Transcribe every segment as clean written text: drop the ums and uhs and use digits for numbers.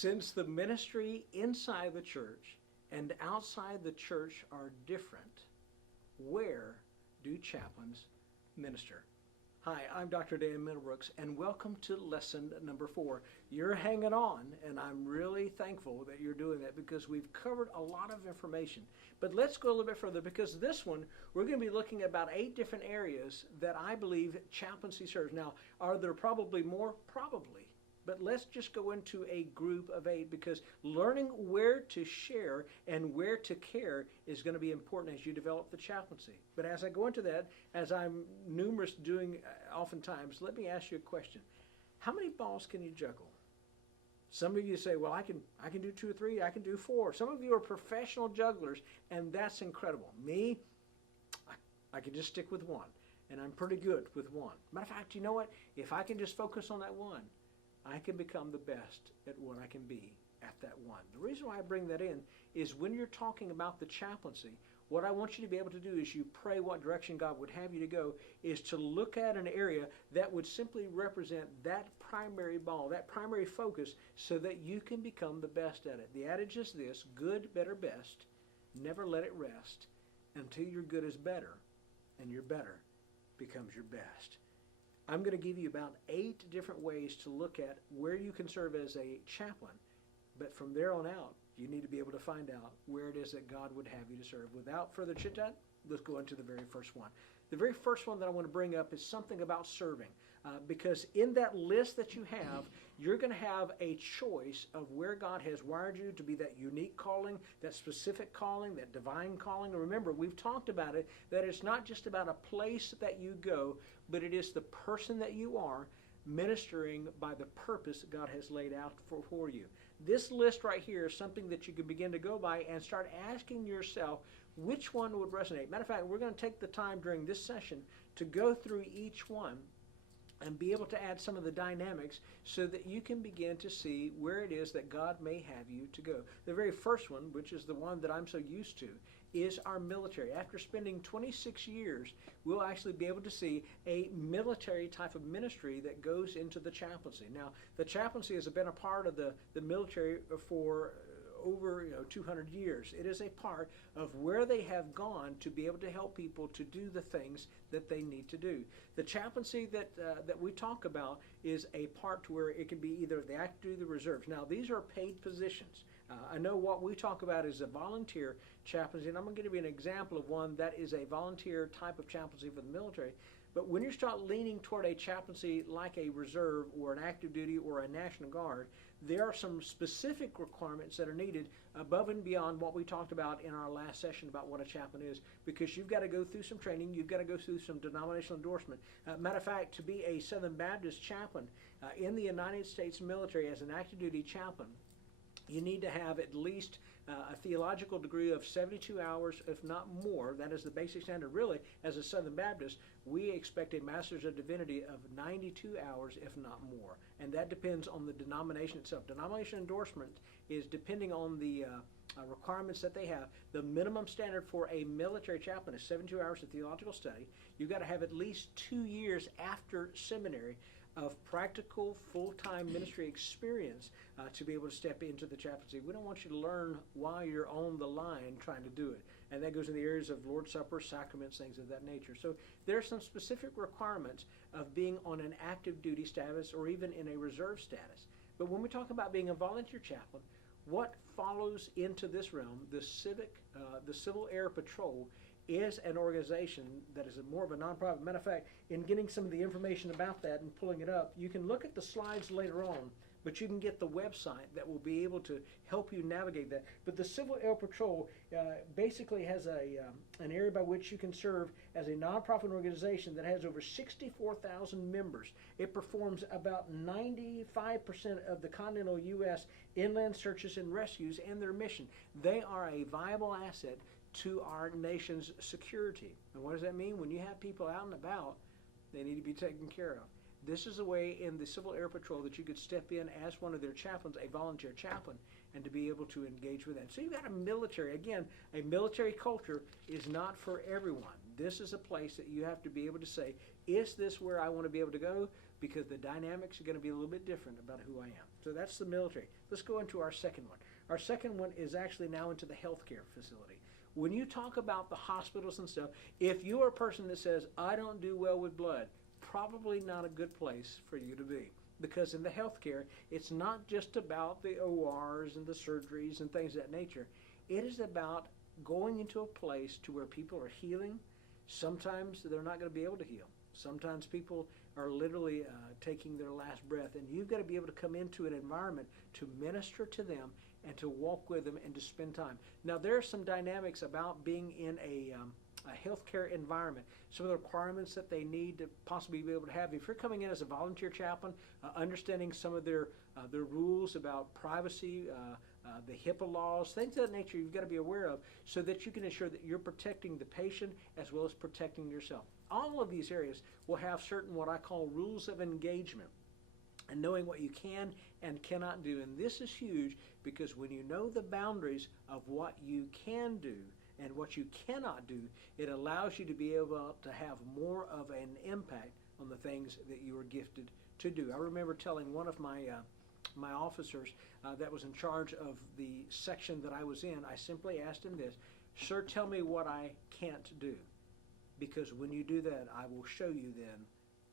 Since the ministry inside the church and outside the church are different, where do chaplains minister? Hi, I'm Dr. Dan Middlebrooks, and welcome to lesson number 4. You're hanging on, and I'm really thankful that you're doing that because we've covered a lot of information. But let's go a little bit further, because this one, we're going to be looking at about 8 different areas that I believe chaplaincy serves. Now, are there probably more? Probably. But let's just go into a group of 8, because learning where to share and where to care is going to be important as you develop the chaplaincy. But as I go into that, as I'm numerous doing oftentimes, let me ask you a question. How many balls can you juggle? Some of you say, well, I can do 2 or 3, I can do 4. Some of you are professional jugglers, and that's incredible. Me, I can just stick with 1, and I'm pretty good with 1. Matter of fact, you know what? If I can just focus on that 1, I can become the best at what I can be at that 1. The reason why I bring that in is when you're talking about the chaplaincy, what I want you to be able to do is you pray what direction God would have you to go, is to look at an area that would simply represent that primary ball, that primary focus, so that you can become the best at it. The adage is this: good, better, best. Never let it rest until your good is better and your better becomes your best. I'm going to give you about 8 different ways to look at where you can serve as a chaplain. But from there on out, you need to be able to find out where it is that God would have you to serve. Without further chit-chat, let's go into the very first one. The very first one that I want to bring up is something about serving. Because in that list that you have, you're going to have a choice of where God has wired you to be, that unique calling, that specific calling, that divine calling. And remember, we've talked about it, that it's not just about a place that you go, but it is the person that you are ministering by the purpose that God has laid out for you. This list right here is something that you can begin to go by and start asking yourself which one would resonate. Matter of fact, we're going to take the time during this session to go through each one and be able to add some of the dynamics so that you can begin to see where it is that God may have you to go. The very first one, which is the one that I'm so used to, is our military. After spending 26 years, we'll actually be able to see a military type of ministry that goes into the chaplaincy. Now, the chaplaincy has been a part of the military for over 200 years. It is a part of where they have gone to be able to help people to do the things that they need to do. The chaplaincy that we talk about is a part to where it can be either the active duty or the reserves. Now, these are paid positions. I know what we talk about is a volunteer chaplaincy, and I'm going to give you an example of one that is a volunteer type of chaplaincy for the military. But when you start leaning toward a chaplaincy like a reserve or an active duty or a National Guard, there are some specific requirements that are needed above and beyond what we talked about in our last session about what a chaplain is, because you've got to go through some training, you've got to go through some denominational endorsement. Matter of fact, to be a Southern Baptist chaplain in the United States military as an active duty chaplain, you need to have at least a theological degree of 72 hours, if not more. That is the basic standard. Really, as a Southern Baptist, we expect a Master's of Divinity of 92 hours, if not more. And that depends on the denomination itself. Denomination endorsement is depending on the requirements that they have. The minimum standard for a military chaplain is 72 hours of theological study. You've got to have at least 2 years after seminary of practical full-time ministry experience to be able to step into the chaplaincy. We don't want you to learn while you're on the line trying to do it. And that goes in the areas of Lord's Supper, sacraments, things of that nature. So there are some specific requirements of being on an active duty status or even in a reserve status. But when we talk about being a volunteer chaplain, what follows into this realm, the Civil Air Patrol, is an organization that is more of a nonprofit. Matter of fact, in getting some of the information about that and pulling it up, you can look at the slides later on, but you can get the website that will be able to help you navigate that. But the Civil Air Patrol basically has an area by which you can serve as a nonprofit organization that has over 64,000 members. It performs about 95% of the continental U.S. inland searches and rescues and their mission. They are a viable asset to our nation's security. And what does that mean? When you have people out and about, they need to be taken care of. This is a way in the Civil Air Patrol that you could step in as one of their chaplains, a volunteer chaplain, and to be able to engage with that. So you've got a military. Again, a military culture is not for everyone. This is a place that you have to be able to say, is this where I want to be able to go? because the dynamics are going to be a little bit different about who I am. So that's the military. Let's go into our second one. Our second one is actually now into the healthcare facility. When you talk about the hospitals and stuff, if you are a person that says, I don't do well with blood, probably not a good place for you to be. Because in the healthcare, it's not just about the ORs and the surgeries and things of that nature. It is about going into a place to where people are healing. Sometimes they're not going to be able to heal. Sometimes people are literally taking their last breath, and you've got to be able to come into an environment to minister to them and to walk with them and to spend time. Now, there are some dynamics about being in a healthcare environment, some of the requirements that they need to possibly be able to have. If you're coming in as a volunteer chaplain, understanding some of their rules about privacy, the HIPAA laws, things of that nature you've got to be aware of so that you can ensure that you're protecting the patient as well as protecting yourself. All of these areas will have certain what I call rules of engagement and knowing what you can and cannot do. And this is huge because when you know the boundaries of what you can do and what you cannot do, it allows you to be able to have more of an impact on the things that you are gifted to do. I remember telling one of my officers that was in charge of the section that I was in, I simply asked him this, sir, tell me what I can't do. Because when you do that, I will show you then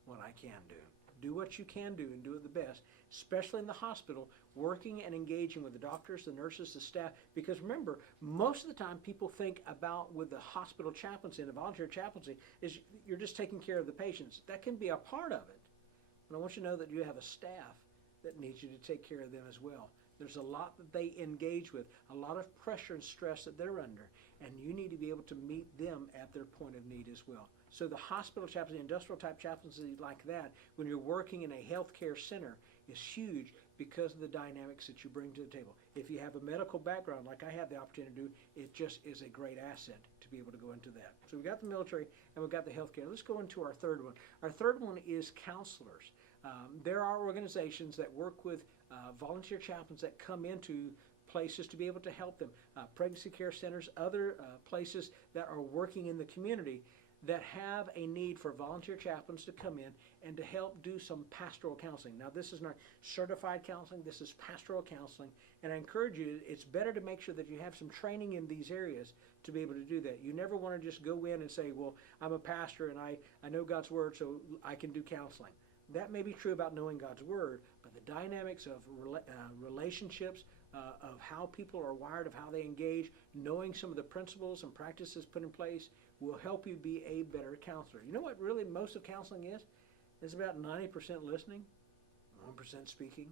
what I can do. Do what you can do and do it the best, especially in the hospital, working and engaging with the doctors, the nurses, the staff. Because remember, most of the time people think about with the hospital chaplaincy and the volunteer chaplaincy is you're just taking care of the patients. That can be a part of it. But I want you to know that you have a staff that needs you to take care of them as well. There's a lot that they engage with, a lot of pressure and stress that they're under, and you need to be able to meet them at their point of need as well. So the hospital chaplaincy, industrial type chaplaincy like that, when you're working in a healthcare center, is huge because of the dynamics that you bring to the table. If you have a medical background like I had the opportunity to do, it just is a great asset to be able to go into that. So we've got the military and we've got the healthcare. Let's go into our third one. Our third one is counselors. There are organizations that work with volunteer chaplains that come into places to be able to help them. Pregnancy care centers, other places that are working in the community that have a need for volunteer chaplains to come in and to help do some pastoral counseling. Now, this is not certified counseling, this is pastoral counseling, and I encourage you, it's better to make sure that you have some training in these areas to be able to do that. You never want to just go in and say, well, I'm a pastor and I know God's Word, so I can do counseling. That may be true about knowing God's Word, but the dynamics of relationships, of how people are wired, of how they engage, knowing some of the principles and practices put in place will help you be a better counselor. You know what really most of counseling is? It's about 90% listening, 1% speaking,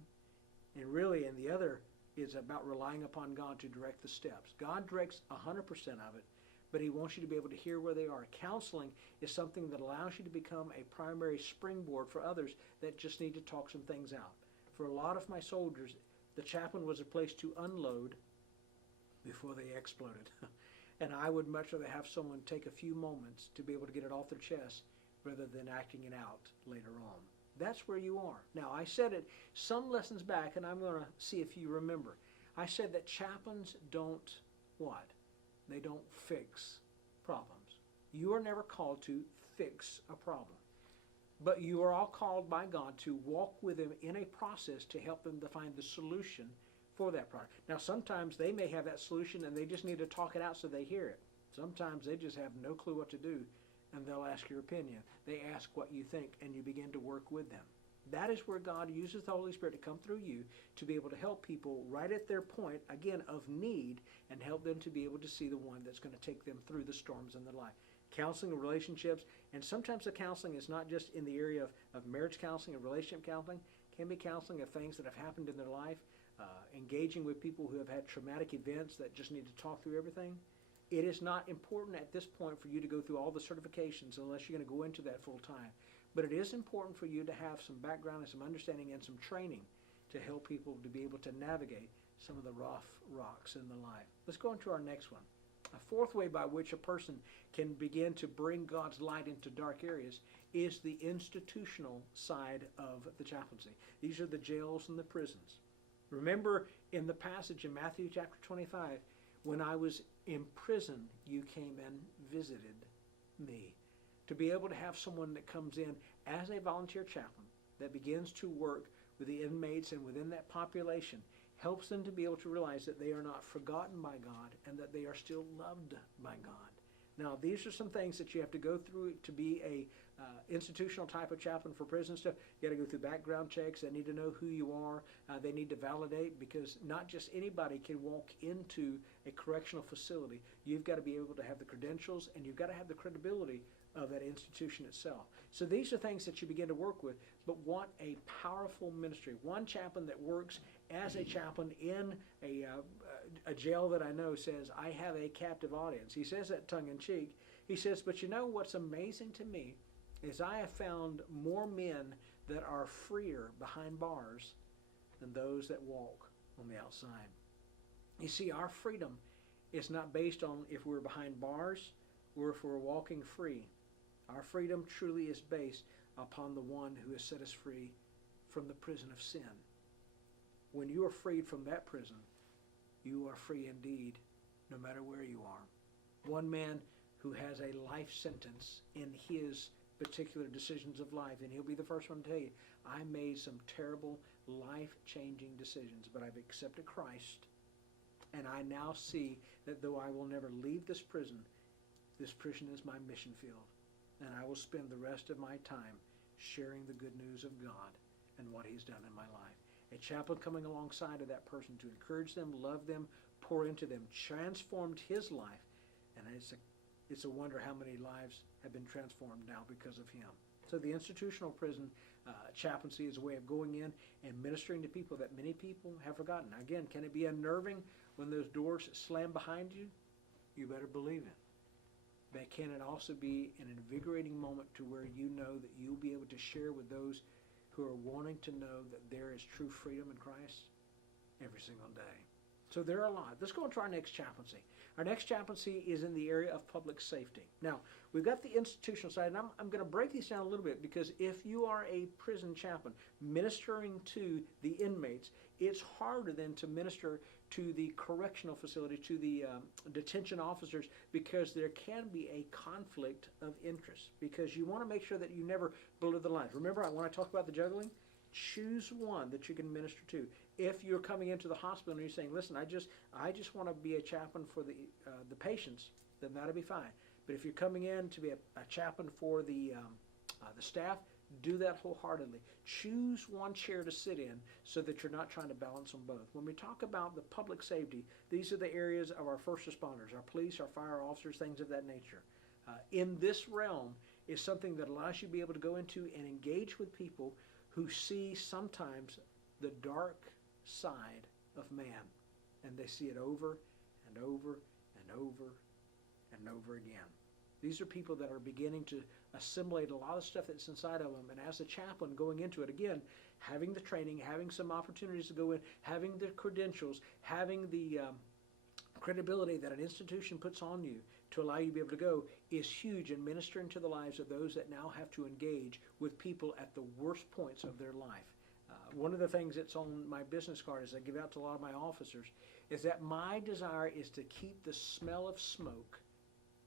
and really, and the other is about relying upon God to direct the steps. God directs 100% of it, but He wants you to be able to hear where they are. Counseling is something that allows you to become a primary springboard for others that just need to talk some things out. For a lot of my soldiers, the chaplain was a place to unload before they exploded. And I would much rather have someone take a few moments to be able to get it off their chest rather than acting it out later on. That's where you are. Now, I said it some lessons back, and I'm going to see if you remember. I said that chaplains don't what? They don't fix problems. You are never called to fix a problem. But you are all called by God to walk with them in a process to help them to find the solution for that problem. Now, sometimes they may have that solution and they just need to talk it out so they hear it. Sometimes they just have no clue what to do, and they'll ask your opinion. They ask what you think, and you begin to work with them. That is where God uses the Holy Spirit to come through you to be able to help people right at their point, again, of need, and help them to be able to see the one that's going to take them through the storms in their life. Counseling and relationships, and sometimes the counseling is not just in the area of marriage counseling and relationship counseling. It can be counseling of things that have happened in their life, engaging with people who have had traumatic events that just need to talk through everything. It is not important at this point for you to go through all the certifications unless you're going to go into that full time. But it is important for you to have some background and some understanding and some training to help people to be able to navigate some of the rough rocks in the life. Let's go into our next one. A fourth way by which a person can begin to bring God's light into dark areas is the institutional side of the chaplaincy. These are the jails and the prisons. Remember in the passage in Matthew chapter 25, when I was in prison, you came and visited me. To be able to have someone that comes in as a volunteer chaplain, that begins to work with the inmates and within that population helps them to be able to realize that they are not forgotten by God and that they are still loved by God. Now, these are some things that you have to go through to be a institutional type of chaplain for prison stuff. You got to go through background checks. They need to know who you are. They need to validate, because not just anybody can walk into a correctional facility. You've got to be able to have the credentials, and you've got to have the credibility of that institution itself. So these are things that you begin to work with. But what a powerful ministry. One chaplain that works as a chaplain in a jail that I know says, I have a captive audience. He says that tongue in cheek. He says, but you know what's amazing to me is I have found more men that are freer behind bars than those that walk on the outside. You see, our freedom is not based on if we're behind bars or if we're walking free. Our freedom truly is based upon the one who has set us free from the prison of sin. When you are freed from that prison, you are free indeed, no matter where you are. One man who has a life sentence in his particular decisions of life, and he'll be the first one to tell you, I made some terrible life-changing decisions, but I've accepted Christ, and I now see that though I will never leave this prison is my mission field, and I will spend the rest of my time sharing the good news of God and what He's done in my life. A chaplain coming alongside of that person to encourage them, love them, pour into them, transformed his life, and it's a wonder how many lives have been transformed now because of him. So the institutional prison chaplaincy is a way of going in and ministering to people that many people have forgotten. Now, again, can it be unnerving when those doors slam behind you? You better believe it. But can it also be an invigorating moment to where you know that you'll be able to share with those who are wanting to know that there is true freedom in Christ every single day? So there are a lot. Let's go on to our next chaplaincy. Our next chaplaincy is in the area of public safety. Now, we've got the institutional side, and I'm going to break these down a little bit, because if you are a prison chaplain ministering to the inmates, it's harder than to minister to the correctional facility, to the detention officers, because there can be a conflict of interest, because you want to make sure that you never blur the lines. Remember when I talk about the juggling? Choose one that you can minister to. If you're coming into the hospital and you're saying, listen, I just want to be a chaplain for the patients, then that'll be fine. But if you're coming in to be a chaplain for the staff, do that wholeheartedly. Choose one chair to sit in so that you're not trying to balance them both. When we talk about the public safety, these are the areas of our first responders, our police, our fire officers, things of that nature. In this realm is something that allows you to be able to go into and engage with people who see sometimes the dark side of man, and they see it over and over and over and over again. These are people that are beginning to assimilate a lot of stuff that's inside of them, and as a chaplain going into it, again, having the training, having some opportunities to go in, having the credentials, having the credibility that an institution puts on you to allow you to be able to go is huge in ministering to the lives of those that now have to engage with people at the worst points of their life. One of the things that's on my business card as I give out to a lot of my officers is that my desire is to keep the smell of smoke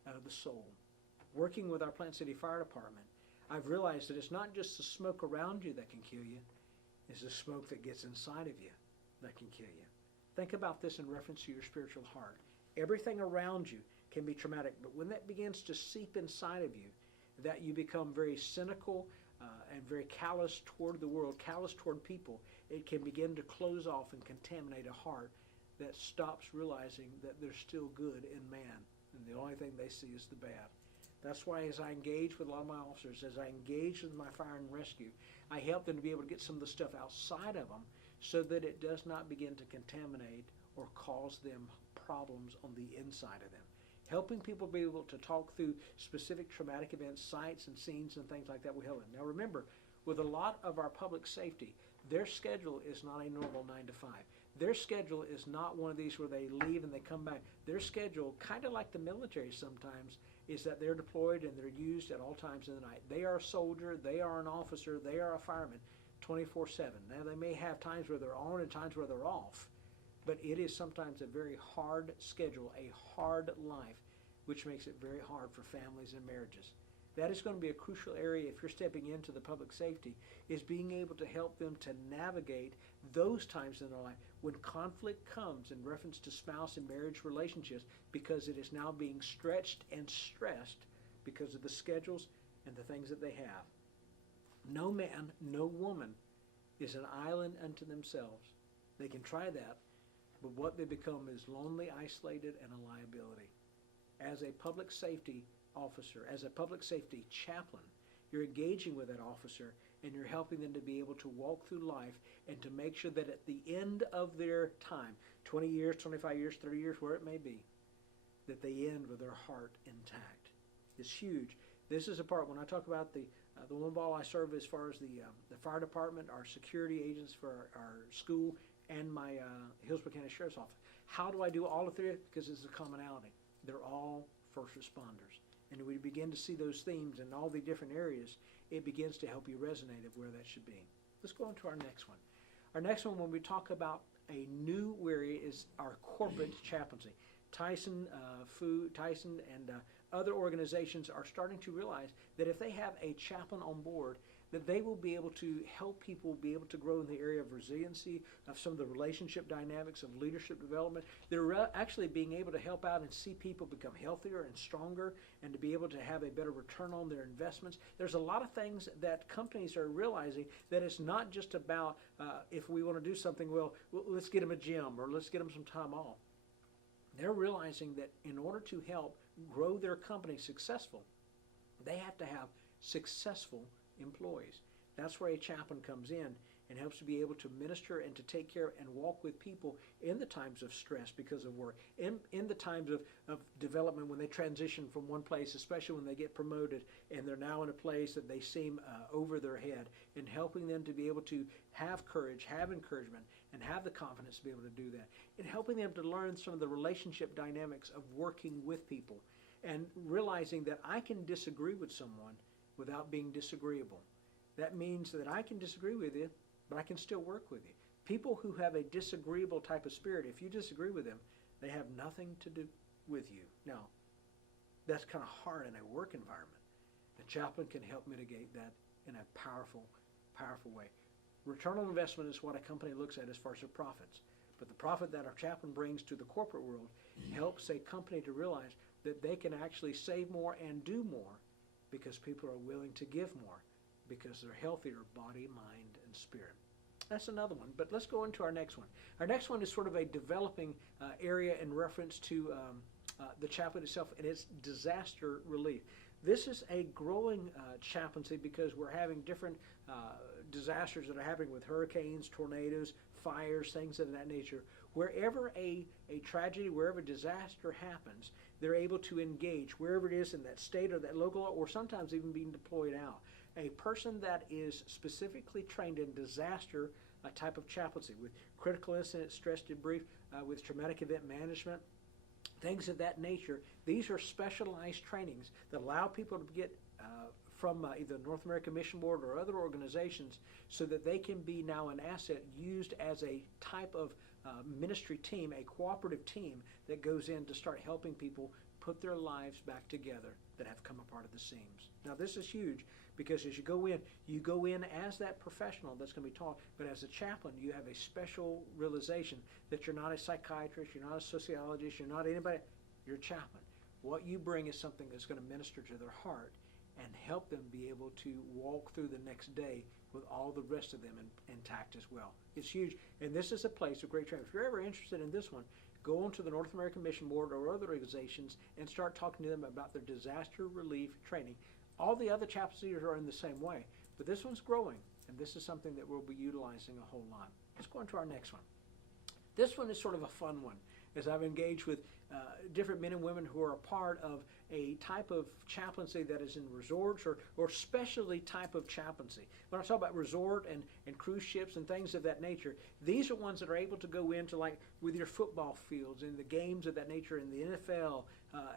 out of the soul. Working with our Plant City Fire Department, I've realized that it's not just the smoke around you that can kill you, it's the smoke that gets inside of you that can kill you. Think about this in reference to your spiritual heart. Everything around you can be traumatic, but when that begins to seep inside of you, that you become very cynical and very callous toward the world, callous toward people, it can begin to close off and contaminate a heart that stops realizing that there's still good in man, and the only thing they see is the bad. That's why as I engage with a lot of my officers, as I engage with my fire and rescue, I help them to be able to get some of the stuff outside of them so that it does not begin to contaminate or cause them problems on the inside of them. Helping people be able to talk through specific traumatic events, sites and scenes and things like that we help them. Now remember, with a lot of our public safety, their schedule is not a normal 9 to 5. Their schedule is not one of these where they leave and they come back. Their schedule, kind of like the military sometimes, is that they're deployed and they're used at all times of the night. They are a soldier, they are an officer, they are a fireman 24/7. Now they may have times where they're on and times where they're off, but it is sometimes a very hard schedule, a hard life, which makes it very hard for families and marriages. That is going to be a crucial area if you're stepping into the public safety, is being able to help them to navigate those times in their life when conflict comes in reference to spouse and marriage relationships, because it is now being stretched and stressed because of the schedules and the things that they have. No man, no woman is an island unto themselves. They can try that, but what they become is lonely, isolated, and a liability. As a public safety officer, as a public safety chaplain, you're engaging with that officer and you're helping them to be able to walk through life and to make sure that at the end of their time, 20 years, 25 years, 30 years, where it may be, that they end with their heart intact. It's huge. This is a part, when I talk about the one ball I serve as far as the fire department, our security agents for our school, and my Hillsborough County Sheriff's Office. How do I do all of three? Because it's a commonality. They're all first responders. And we begin to see those themes in all the different areas, it begins to help you resonate of where that should be. Let's go on to our next one. Our next one, when we talk about a new area, is our corporate chaplaincy. Tyson, Tyson and other organizations are starting to realize that if they have a chaplain on board, that they will be able to help people be able to grow in the area of resiliency, of some of the relationship dynamics, of leadership development. They're actually being able to help out and see people become healthier and stronger, and to be able to have a better return on their investments. There's a lot of things that companies are realizing, that it's not just about if we want to do something, well, let's get them a gym or let's get them some time off. They're realizing that in order to help grow their company successful, they have to have successful employees. That's where a chaplain comes in and helps to be able to minister and to take care and walk with people in the times of stress because of work, in the times of development, when they transition from one place, especially when they get promoted and they're now in a place that they seem over their head, and helping them to be able to have courage, have encouragement, and have the confidence to be able to do that, and helping them to learn some of the relationship dynamics of working with people, and realizing that I can disagree with someone without being disagreeable. That means that I can disagree with you, but I can still work with you. People who have a disagreeable type of spirit, if you disagree with them, they have nothing to do with you. Now, that's kind of hard in a work environment. The chaplain can help mitigate that in a powerful, powerful way. Return on investment is what a company looks at as far as their profits. But the profit that our chaplain brings to the corporate world helps a company to realize that they can actually save more and do more, because people are willing to give more, because they're healthier body, mind, and spirit. That's another one. But let's go into our next one. Our next one is sort of a developing area in reference to the chaplain itself, and it's disaster relief. This is a growing chaplaincy, because we're having different disasters that are happening with hurricanes, tornadoes, fires, things of that nature. Wherever a tragedy, wherever a disaster happens, they're able to engage wherever it is in that state or that local, or sometimes even being deployed out. A person that is specifically trained in disaster type of chaplaincy, with critical incident, stress debrief, with traumatic event management, things of that nature. These are specialized trainings that allow people to get from either North American Mission Board or other organizations, so that they can be now an asset used as a type of ministry team, a cooperative team that goes in to start helping people put their lives back together that have come apart at the seams. Now, this is huge, because as you go in as that professional that's going to be taught, but as a chaplain, you have a special realization that you're not a psychiatrist, you're not a sociologist, you're not anybody, you're a chaplain. What you bring is something that's going to minister to their heart and help them be able to walk through the next day with all the rest of them intact as well. It's huge, and this is a place of great training. If you're ever interested in this one, go on to the North American Mission Board or other organizations and start talking to them about their disaster relief training. All the other chaplaincies are in the same way, but this one's growing, and this is something that we'll be utilizing a whole lot. Let's go on to our next one. This one is sort of a fun one, as I've engaged with different men and women who are a part of a type of chaplaincy that is in resorts, or specialty type of chaplaincy. When I talk about resort and cruise ships and things of that nature, these are ones that are able to go into, like with your football fields and the games of that nature in the NFL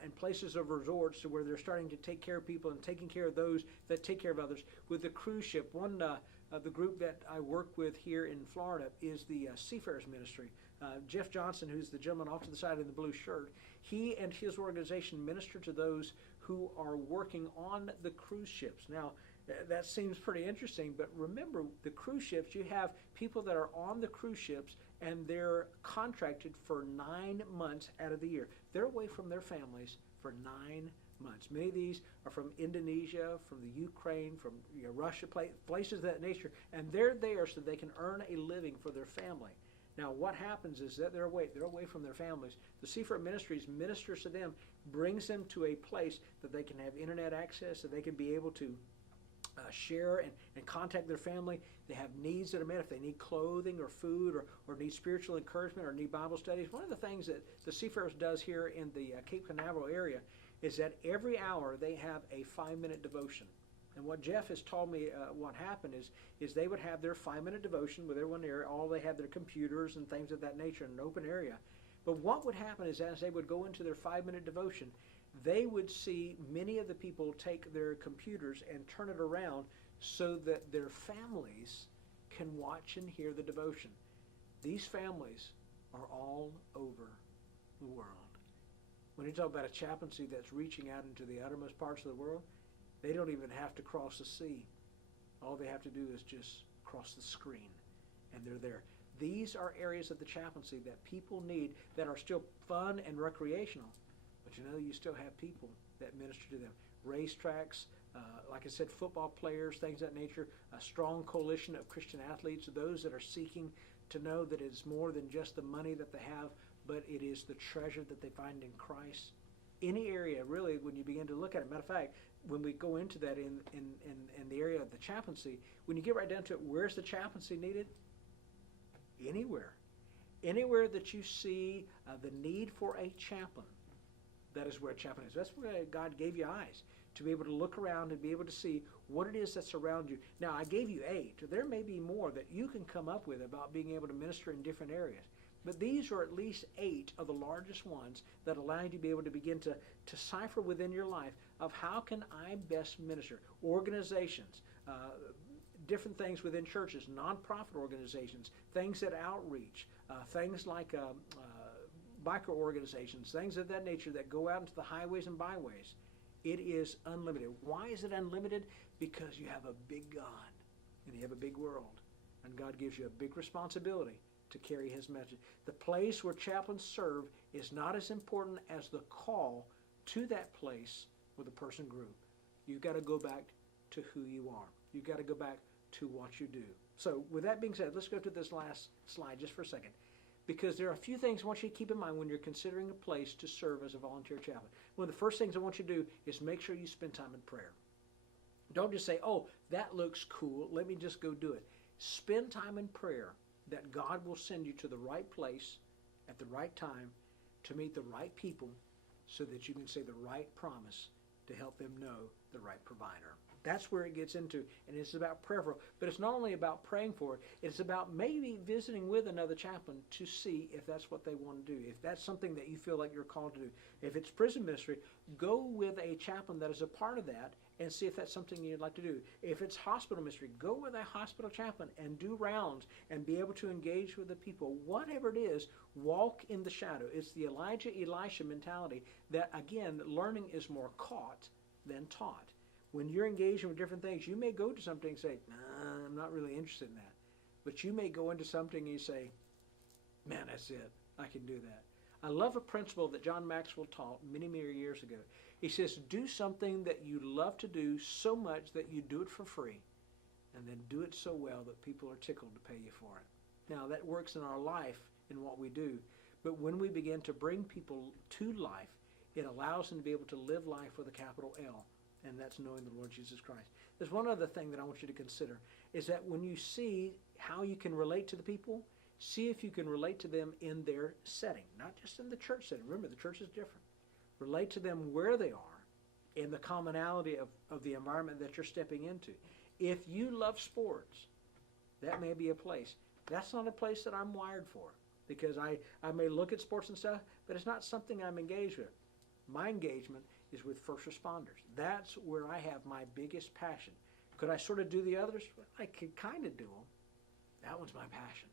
and places of resorts, to where they're starting to take care of people and taking care of those that take care of others. With the cruise ship, one the group that I work with here in Florida is the Seafarers Ministry. Jeff Johnson, who's the gentleman off to the side in the blue shirt, he and his organization minister to those who are working on the cruise ships. Now, that seems pretty interesting, but remember, the cruise ships, you have people that are on the cruise ships and they're contracted for 9 months out of the year. They're away from their families for 9 months. Many of these are from Indonesia, from the Ukraine, from Russia, places of that nature, and they're there so they can earn a living for their family. Now, what happens is that they're away from their families. The Seafarer Ministries ministers to them, brings them to a place that they can have internet access, that they can be able to share and contact their family. They have needs that are met. If they need clothing or food or need spiritual encouragement or need Bible studies. One of the things that the Seafarers does here in the Cape Canaveral area is that every hour they have a 5-minute devotion. And what Jeff has told me what happened is they would have their 5-minute devotion with everyone there. All they had their computers and things of that nature in an open area. But what would happen is as they would go into their 5-minute devotion, they would see many of the people take their computers and turn it around so that their families can watch and hear the devotion. These families are all over the world. When you talk about a chaplaincy that's reaching out into the uttermost parts of the world, they don't even have to cross the sea. All they have to do is just cross the screen, and they're there. These are areas of the chaplaincy that people need that are still fun and recreational. But you still have people that minister to them. Racetracks, like I said, football players, things of that nature, a strong coalition of Christian athletes, those that are seeking to know that it's more than just the money that they have, but it is the treasure that they find in Christ. Any area, really, when you begin to look at it, matter of fact, when we go into that in the area of the chaplaincy, when you get right down to it, where's the chaplaincy needed? Anywhere. Anywhere that you see the need for a chaplain, that is where a chaplain is. That's where God gave you eyes, to be able to look around and be able to see what it is that's around you. Now, I gave you 8. There may be more that you can come up with about being able to minister in different areas. But these are at least 8 of the largest ones that allow you to be able to begin to cipher within your life of how can I best minister. Organizations, different things within churches, nonprofit organizations, things that outreach, things like biker organizations, things of that nature that go out into the highways and byways. It is unlimited. Why is it unlimited? Because you have a big God and you have a big world. And God gives you a big responsibility to carry his message. The place where chaplains serve is not as important as the call to that place where the person grew. You've got to go back to who you are. You've got to go back to what you do. So with that being said, let's go to this last slide just for a second, because there are a few things I want you to keep in mind when you're considering a place to serve as a volunteer chaplain. One of the first things I want you to do is make sure you spend time in prayer. Don't just say, oh, that looks cool, let me just go do it. Spend time in prayer that God will send you to the right place at the right time to meet the right people so that you can say the right promise to help them know the right provider. That's where it gets into, and it's about prayer for it. But it's not only about praying for it, it's about maybe visiting with another chaplain to see if that's what they want to do, if that's something that you feel like you're called to do. If it's prison ministry, go with a chaplain that is a part of that and see if that's something you'd like to do. If it's hospital ministry, go with a hospital chaplain and do rounds and be able to engage with the people. Whatever it is, walk in the shadow. It's the Elijah-Elisha mentality that, again, learning is more caught than taught. When you're engaging with different things, you may go to something and say, nah, I'm not really interested in that. But you may go into something and you say, man, that's it. I can do that. I love a principle that John Maxwell taught many, many years ago. He says, do something that you love to do so much that you do it for free, and then do it so well that people are tickled to pay you for it. Now, that works in our life in what we do. But when we begin to bring people to life, it allows them to be able to live life with a capital L. And that's knowing the Lord Jesus Christ. There's one other thing that I want you to consider, is that when you see how you can relate to the people, see if you can relate to them in their setting, not just in the church setting. Remember, the church is different. Relate to them where they are in the commonality of the environment that you're stepping into. If you love sports, that may be a place. That's not a place that I'm wired for, because I may look at sports and stuff, but it's not something I'm engaged with. My engagement is with first responders. That's where I have my biggest passion. Could I sort of do the others? Well, I could kind of do them. That one's my passion.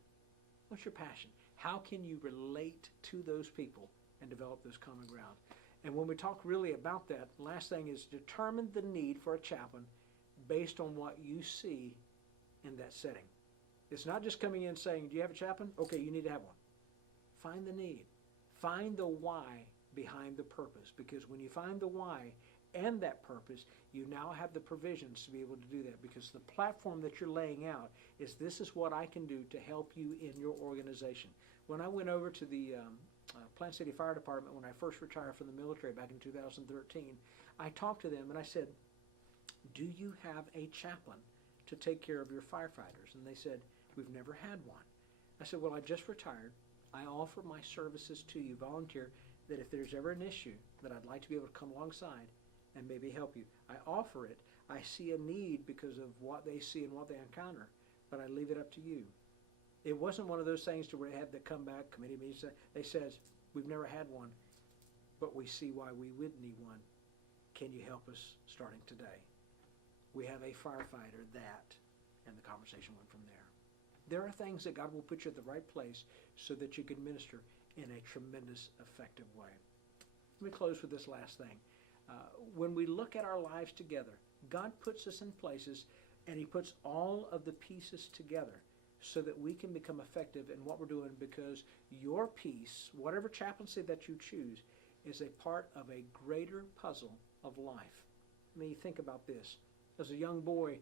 What's your passion? How can you relate to those people and develop those common ground? And when we talk really about that, last thing is determine the need for a chaplain based on what you see in that setting. It's not just coming in saying, do you have a chaplain? Okay, you need to have one. Find the need. Find the why behind the purpose. Because when you find the why and that purpose, you now have the provisions to be able to do that. Because the platform that you're laying out is, this is what I can do to help you in your organization. When I went over to the Plant City Fire Department when I first retired from the military back in 2013, I talked to them and I said, do you have a chaplain to take care of your firefighters? And they said, we've never had one. I said, well, I just retired. I offer my services to you, volunteer, that if there's ever an issue that I'd like to be able to come alongside and maybe help you. I offer it. I see a need because of what they see and what they encounter, but I leave it up to you. It wasn't one of those things to where they had to come back, committee meetings. They says, we've never had one, but we see why we would need one. Can you help us starting today? We have a firefighter that, and the conversation went from there. There are things that God will put you at the right place so that you can minister in a tremendous, effective way. Let me close with this last thing. When we look at our lives together, God puts us in places and He puts all of the pieces together so that we can become effective in what we're doing, because your piece, whatever chaplaincy that you choose, is a part of a greater puzzle of life. I mean, you think about this. As a young boy,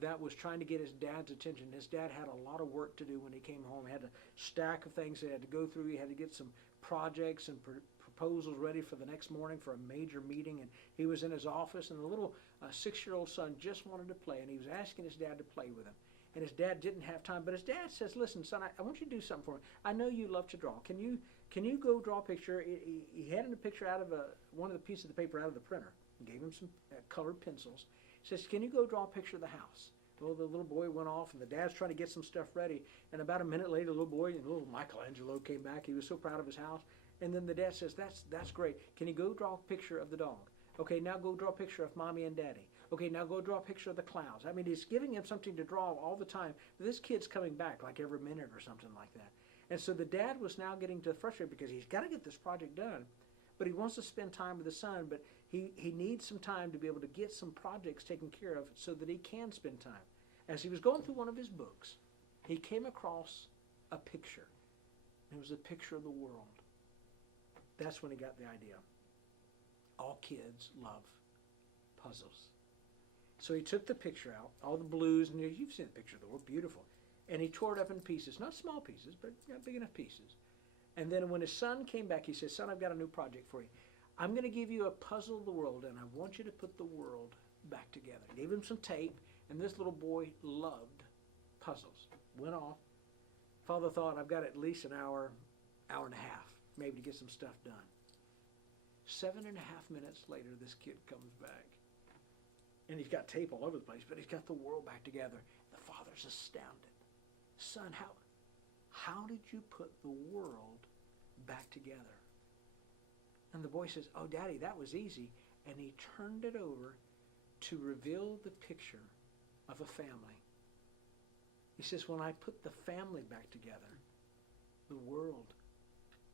that was trying to get his dad's attention. His dad had a lot of work to do when he came home. He had a stack of things he had to go through. He had to get some projects and proposals ready for the next morning for a major meeting. And he was in his office, and the little 6-year-old son just wanted to play, and he was asking his dad to play with him. And his dad didn't have time, but his dad says, listen, son, I want you to do something for me. I know you love to draw. Can you go draw a picture? He handed a picture out of one of the pieces of the paper out of the printer and gave him some colored pencils. He says, can you go draw a picture of the house? Well, the little boy went off, and the dad's trying to get some stuff ready. And about a minute later, the little boy, little Michelangelo, came back. He was so proud of his house. And then the dad says, that's great. Can you go draw a picture of the dog? Okay, now go draw a picture of mommy and daddy. Okay, now go draw a picture of the clouds. I mean, he's giving him something to draw all the time. This kid's coming back like every minute or something like that. And so the dad was now getting to frustrated because he's got to get this project done, but he wants to spend time with his son, but he needs some time to be able to get some projects taken care of so that he can spend time. As he was going through one of his books, he came across a picture. It was a picture of the world. That's when he got the idea. All kids love puzzles. So he took the picture out, all the blues, and you've seen the picture of the world, beautiful. And he tore it up in pieces, not small pieces, but big enough pieces. And then when his son came back, he said, son, I've got a new project for you. I'm going to give you a puzzle of the world, and I want you to put the world back together. Gave him some tape, and this little boy loved puzzles. Went off. Father thought, I've got at least an hour, hour and a half, maybe to get some stuff done. 7.5 minutes later, this kid comes back. And he's got tape all over the place, but he's got the world back together. The father's astounded. Son, how did you put the world back together? And the boy says, oh, Daddy, that was easy. And he turned it over to reveal the picture of a family. He says, when I put the family back together, the world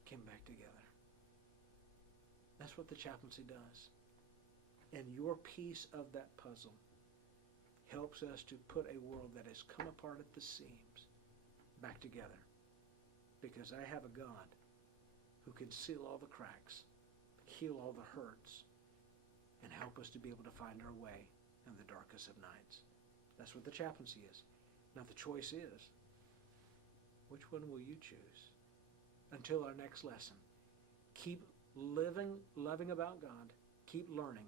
came back together. That's what the chaplaincy does. And your piece of that puzzle helps us to put a world that has come apart at the seams back together. Because I have a God who can seal all the cracks, heal all the hurts, and help us to be able to find our way in the darkest of nights. That's what the chaplaincy is. Now the choice is, which one will you choose? Until our next lesson, keep living, loving about God, keep learning,